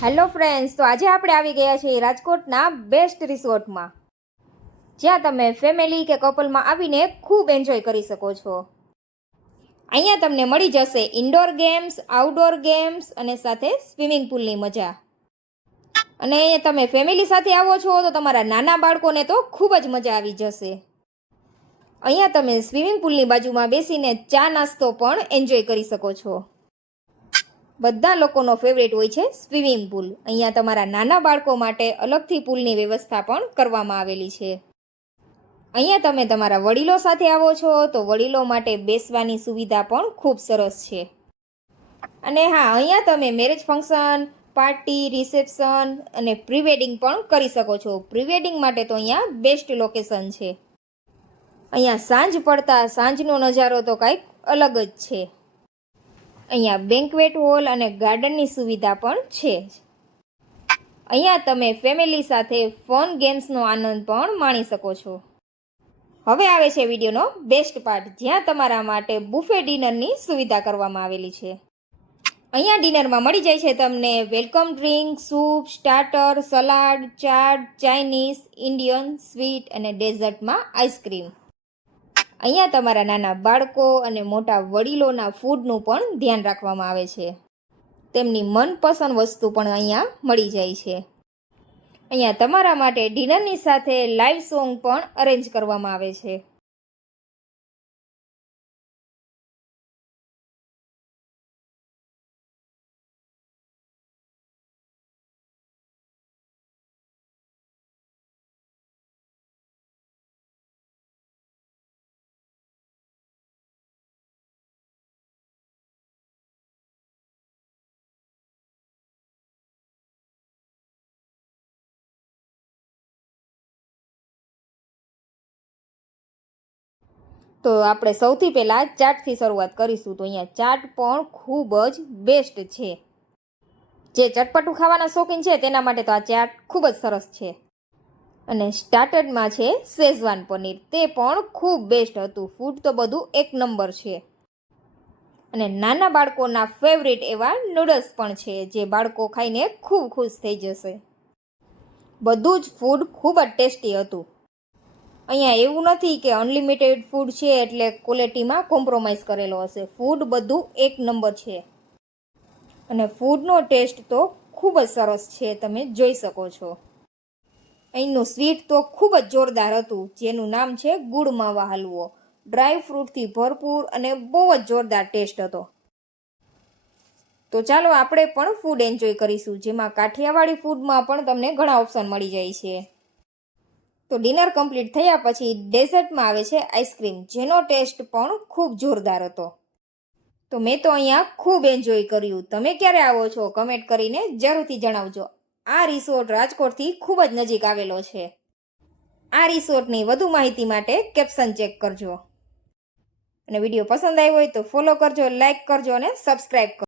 Hello friends, તો આજે આપણે આવી ગયા છીએ રાજકોટના બેસ્ટ રિસોર્ટમાં, જ્યાં તમે ફેમિલી કે કપલમાં આવીને ખૂબ એન્જોય કરી શકો છો. અહીંયા તમને મળી જશે ઇન્ડોર ગેમ્સ, આઉટડોર ગેમ્સ અને સાથે સ્વિમિંગ પુલની મજા. અને તમે ફેમિલી સાથે આવો છો તો તમારા નાના બાળકોને તો ખૂબ જ મજા આવી જશે. અહીંયા તમે સ્વિમિંગ પુલની બાજુમાં બેસીને ચા નાસ્તો પણ એન્જોય કરી શકો છો. બધા લોકોનો ફેવરેટ હોય છે સ્વિમિંગ પુલ. અહીંયા તમારા નાના બાળકો માટે અલગથી પુલની વ્યવસ્થા પણ કરવામાં આવેલી છે. અહીંયા તમે તમારા વડીલો સાથે આવો છો તો વડીલો માટે બેસવાની સુવિધા પણ ખૂબ સરસ છે. અને હા, અહીંયા તમે મેરેજ ફંક્શન, પાર્ટી, રિસેપ્શન અને પ્રી વેડિંગ પણ કરી શકો છો. પ્રી વેડિંગ માટે તો અહીંયા બેસ્ટ લોકેશન છે. અહીંયા સાંજ પડતા સાંજનો નજારો તો કંઈક અલગ જ છે. અહીંયા બેન્ક્વેટ હોલ અને ગાર્ડનની સુવિધા પણ છે. અહીંયા તમે ફેમિલી સાથે ફન ગેમ્સનો આનંદ પણ માણી શકો છો. હવે આવે છે વિડીયોનો બેસ્ટ પાર્ટ, જ્યાં તમારા માટે બુફે ડિનરની સુવિધા કરવામાં આવેલી છે. અહીંયા ડિનરમાં મળી જાય છે તમને welcome drink, soup, starter, salad, chaat, Chinese, Indian, sweet અને ડેઝર્ટમાં આઈસ્ક્રીમ. અહીંયા તમારા નાના બાળકો અને મોટા વડીલોના ફૂડનું પણ ધ્યાન રાખવામાં આવે છે. તેમની મનપસંદ વસ્તુ પણ અહીંયા મળી જાય છે. અહીંયા તમારા માટે ડિનરની સાથે લાઈવ સોંગ પણ અરેન્જ કરવામાં આવે છે. તો આપણે સૌથી પહેલાં ચાટથી શરૂઆત કરીશું. તો અહીંયા ચાટ પણ ખૂબ જ બેસ્ટ છે. જે ચટપટું ખાવાના શોખીન છે તેના માટે તો આ ચાટ ખૂબ જ સરસ છે. અને સ્ટાર્ટરમાં છે શેઝવાન પનીર, તે પણ ખૂબ બેસ્ટ હતું. ફૂડ તો બધું એક નંબર છે. અને નાના બાળકોના ફેવરિટ એવા નૂડલ્સ પણ છે, જે બાળકો ખાઈને ખૂબ ખુશ થઈ જશે. બધું જ ફૂડ ખૂબ જ ટેસ્ટી હતું. અહીંયા એવું નથી કે અનલિમિટેડ ફૂડ છે એટલે ક્વોલિટીમાં કોમ્પ્રોમાઇઝ કરેલો હશે. ફૂડ બધું એક નંબર છે. અને ફૂડનો ટેસ્ટ તો ખૂબ જ સરસ છે, તમે જોઈ શકો છો. અહીંનું સ્વીટ તો ખૂબ જ જોરદાર હતું, જેનું નામ છે ગુડ માવા હલવો. ડ્રાય ફ્રૂટથી ભરપૂર અને બહુ જ જોરદાર ટેસ્ટ હતો. તો ચાલો આપણે પણ ફૂડ એન્જોય કરીશું, જેમાં કાઠિયાવાડી ફૂડમાં પણ તમને ઘણા ઓપ્શન મળી જાય છે. તો ડિનર કમ્પ્લીટ થયા પછી ડેઝર્ટમાં આવે છે આઈસ્ક્રીમ, જેનો ટેસ્ટ પણ ખૂબ જોરદાર હતો. તો મેં તો અહીંયા ખૂબ એન્જોય કર્યું. તમે ક્યારે આવો છો કમેન્ટ કરીને જરૂરથી જણાવજો. આ રિસોર્ટ રાજકોટથી ખૂબ જ નજીક આવેલો છે. આ રિસોર્ટની વધુ માહિતી માટે કેપ્શન ચેક કરજો. અને વિડીયો પસંદ આવ્યો હોય તો ફોલો કરજો, લાઈક કરજો અને સબસ્ક્રાઈબ કરજો.